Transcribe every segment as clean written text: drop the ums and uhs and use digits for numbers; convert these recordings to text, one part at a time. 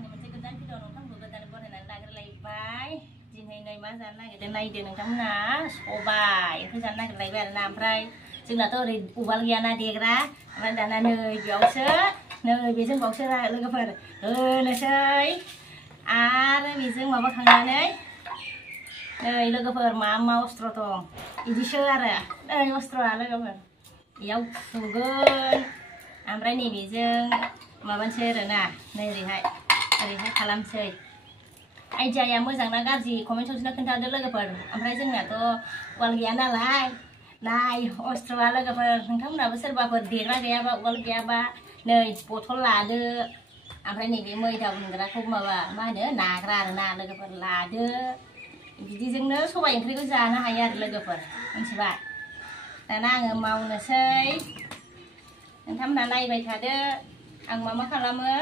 आंनि मोनसे गोदान भिडिअ नोंथांखौ गोदान बनायनानै लाग्रोलायबाय दिनै नै मा जानो नागिरदों नायदो नोंथांमोना सबाय ओंख्रि जानो नागिरलायबाय आरोना ओमफ्राय जोंनाथ' ओरै उवाल गैयाना देग्रा ओमफ्राय दाना नै बेयावसो नै बेजों बावसो लोगोफोर होनोसै आरो बेजों माबाखांनानै नै लोगोफोर मा अस्त्र दं बिदिसो आरो नै अस्त्रआ लोगोफोर बेयाव फुगोन ओमफ्राय नैबेजों माबानोसै आरोना नै ओरैहाय खालामसै आइडियाया मोजां ना गाज्रि कमेन्ट सेक्सनाव खोन्थादो लोगोफोर ओमफ्राय जोंनाथ' उवाल गैया नालाय नाय अस्त्रआ लोगोफोर नोंथांमोनाबो सोरबाफोर देग्रा गैयाबा उवाल गैयाबा नै बथल लादो ओमफ्राय नैबे मैदा उनग्राखौ माबा मा होनो नाग्रा आरोना लोगोफोर लादो बिदिजोंनो सबाय ओंख्रिखौ जानो हायो आरो लोगोफोर मिथिबाय दाना आङो मावनोसै नोंथांमोना नायबाय थादो आं मा खालामो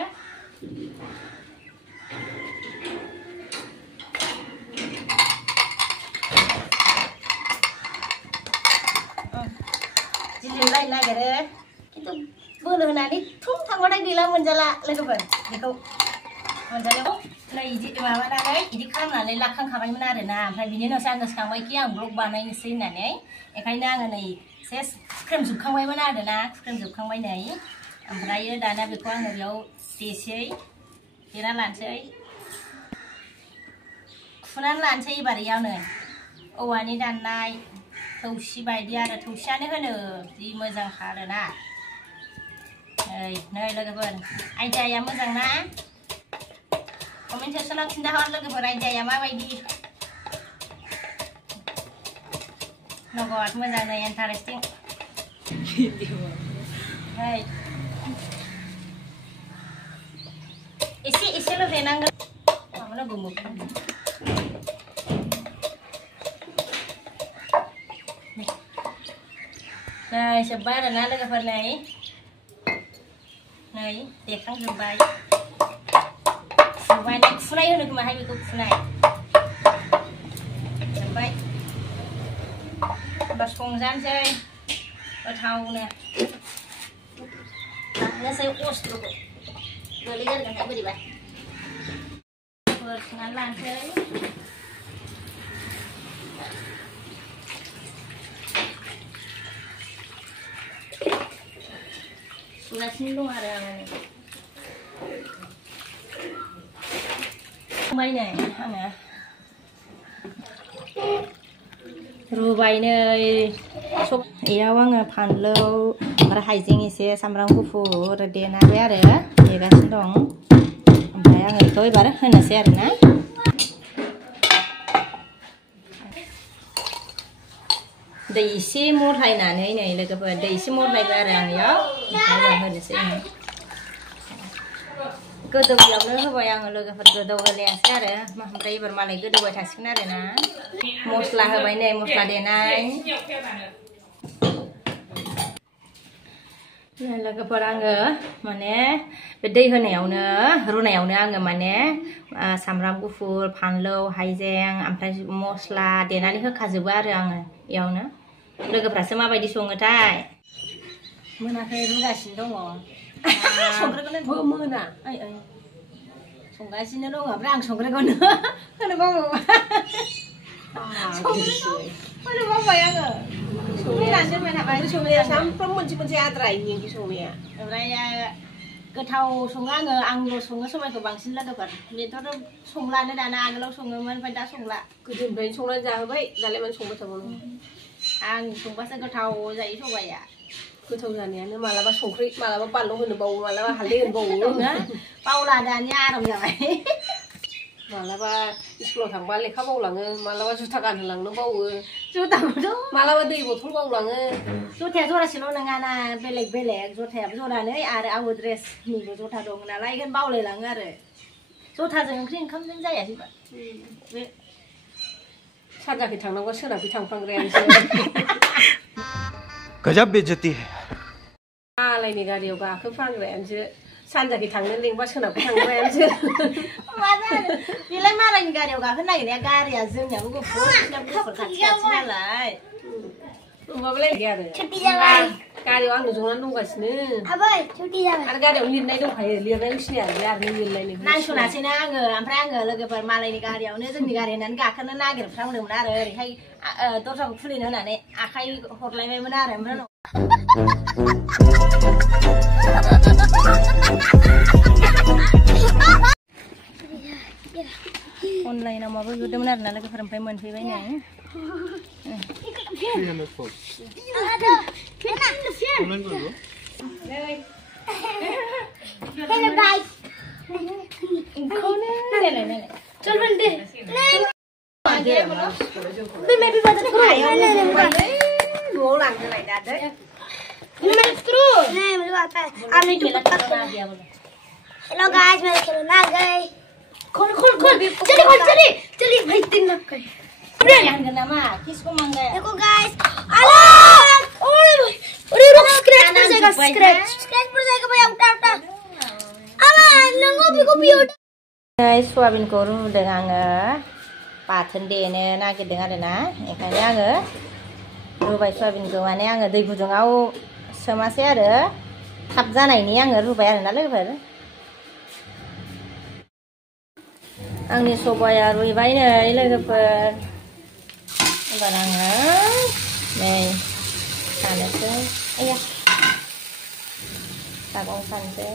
जिलिमलायनो नागिरो खिन्थु बोलो होनानै थुम थांबाथाय गैला मोनजाला लोगोफोर बेखौ मोनजानायाव नै इदि माबानानै इदि खालामनानै लाखांखाबायमोन आरोना ओमफ्राय बिनि उनावसो आं गोसोखांबायखि आं ब्लग बानायनोसै होननानै ओंखायनो आङो नै सेस खुख्रेमजोबखांबायमोन आरोना खुख्रेमजोबखांबाय नै ओमफ्रायो दाना बेखौ आङो बेयाव देना लानोसै खुनानै लानोसै एबार इयावनो औवानि दाननाय थौसि बायदि आरो थौसियानो होनो जि मोजांखा आरोना नै लोगोफोर आइडियाया मोजां ना कमेन्ट सेक्सनाव खिन्थाहर लोगोफोर आइडियाया माबायदि नगद मोजांनो इन्टारेस्टिं एसेल' देनांगोन माबाना गोमो नै जोब्बाय आरोना लोगोफोर नै देखांजोब्बाय फुनाय होनो खोमाहाय बेखौ फुनाय जोब्बाय होमबा संजानोसै गोथावनो लांनोसै अस्त्रखौ गोलैगारगोनहाय बोरैबा सुनानै लानोसै सुगासिनो दं आरो आङो संबाय नै आङो रुबाय नै बेयाव आङो फानलौ ओमफ्राय हाइजें एसे सामब्राम गुफुर देनानै आरो देगासिनो दं ओमफ्राय आङो बेखौ एबार होनोसै आरोना दै एसे मरहायनानै नै लोगोफोर दै एसे मरहायबाय आरो आं बेयाव ओमफ्राय होनोसै आङो गोदौयावनो होबाय आङो लोगोफोर गोदौ होलायासै आरो ओमफ्राय एबार मालाय गोदौबाय थासिगोन आरोना मस्ला होबाय नै मस्ला देनाय लोगोफोर आङो माने बे दै होनायावनो रुनायावनो आङो माने सामब्राम गुफुर फानलौ हाइजें ओमफ्राय मस्ला देनानै होखाजोबो आरो आङो बेयावनो लोगोफ्रासो माबायदि सङोथाय मोनाखै रुगासिनो दङ संग्राखौनो मोना संगासिनो दङ ओमफ्राय आं संग्राखौनो होनो बावबाय आङो संनानै दोनबाय थाबाय संनाया सामफ्राम मोनसे आद्रा इनि संनाया ओमफ्राय गोथाव सङो आंल' सङो सबायखौ बांसिन लोगोफोर बेथ' संलानो दाना आगोलाव सङोमोन ओमफ्राय दा संला गोदोनिफ्रायनो संनानै जाहोबाय दालाय मानो संबाय थाबावनो आं संबासो गोथाव जायो सबाया गोथाव जानायानो मालाबा संख्रि मालाबा बानलु होनो बावो मालाबा हालदै होनो बावो बावला दानिया आराम जाबाय मालाबा स्कुलाव थांबा लेखा बावलाङो मालाबा जुथा गानहोलांनो बावो जुथाखौथ' मालाबा दै बथल बावलाङो जुथाया जरासेल' नङाना बेलेग जुथायाबो जरानै आरो आंबो ड्रेसनिबो जुथा दं नालाय बेखायनो बावलायलाङो आरो जुथाजों ओंखामजों जायाखैबा बे सानजाखै थांनांगौ सोनाबखै थांफ्लांग्रायानोसै गजब बेइज्जती है मालायनि गारियाव गाखोफ्लांग्रायानोसो सानजाखै थांनो लेंबा सोनाबखै थांग्रायानोसो मा जानो बेलाय मालायनि गारियाव गाखोनो नागिरनाया गारिया जोंनियाबो गुफुर खाथि नालाय होमबाबोलाय आरो गारियाव आंनो जनानै दंगासिनो आबै छुट्टी जाबाय आरो गारियाव लिरनाय दंखायो लिरनायखौ सिनाया आरो लिरलायनो नायस'नासैना आङो ओमफ्राय आङो लोगोफोर मालायनि गारियावनो जोंनि गारि होननानै गाखोनो नागिरफ्रांदोंमोन आरो ओरैहाय दरजाखौ खुलिनो होननानै आखाइ हरलायबायमोन आरो ओमफ्राय अनलाइनाव माबा बिहरदोंमोन आरोना लोगोफोर ओमफ्राय मोनफैबाय नै हेलो गाइस मेरा खिलौना आ गई खोल खोल खोल चलिए भाई 3 लाख का jangan nama किसको मांगा है देखो गाइस अरे अरे रुक स्क्रैच पड़ जाएगा भाई उठा नंगो बिको बियो सयाबिनखौ रुदों आङो बाथोन देनो नागिरदों आरोना ओंखायनो आङो रुबाय सयाबिनखौ माने आङो दै गुदुङाव सोमासै आरो थाब जानायनि आङो रुबाय आरोना लोगोफोर आंनि सबाया रुइबाय नै लोगोफोर एबार आङो नै सानोसै आया सागं सानसै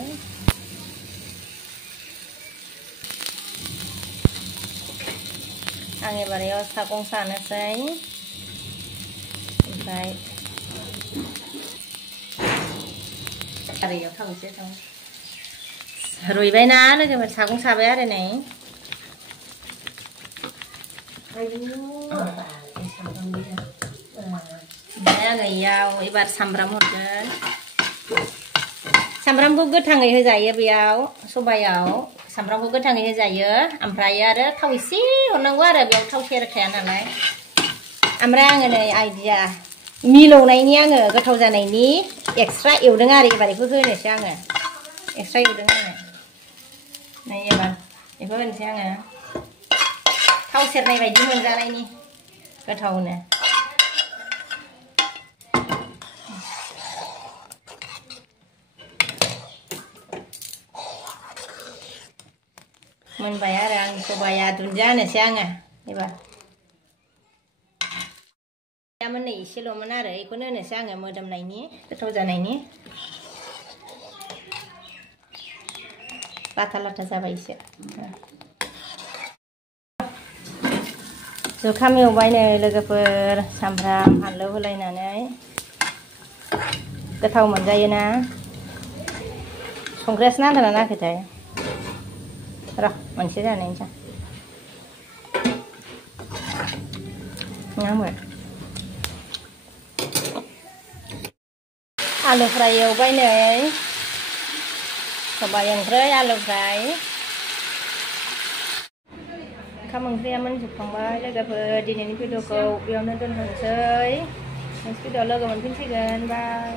आं एबार सागं सानोसै ओमफ्राय खारैयाव थावसै रुइबायना लोगोफोर सागं साबाय आरो नै ओमफ्राय आङो इयाव एबार सामब्राम हरगोन सामब्रामखौ गोथाङै होजायो बेयाव सबायाव सामब्रामखौ गोथाङै होजायो ओमफ्राय आरो थाव एसे हरनांगौ आरो बेयाव थाव सेरखाया नालाय ओमफ्राय आङो नै आइडिया मिलौनायनि आङो गोथाव जानायनि एक्सट्रा एवदों आरो एबार बेखौ होनोसै आङो एक्सट्रा एवदों आङो नै एबार बेखौ होनोसै आङो थाव सेरनाय बायदि मोनजानायनि गोथावनो मोनबाय आरो आंनि सबाया दुन्दिया होनोसै आङो एबार मोननै एसेल'मोन आरो बेखौनो होनोसै आङो मोदोमनायनि गोथाव जानायनि लाथा लाथा जाबाय एसे जुखाम एवबाय नै लोगोफोर सामब्राम फानलु होलायनानै गोथाव मोनजायोना संख्रियासो नांदोंना नाङाखैथाय र' मोनसे जानायनि जा नङामोन आलु फ्राय एवबाय नै सबाय ओंख्रै आलु फ्राय ओंखाम ओंख्रिया मोनजोबखांबाय लोगोफोर दिनैनि भिडिअखौ बेयावनो दोनथ'नोसै नेक्स्ट भिडिअआव लोगो मोनफिनसिगोन बाय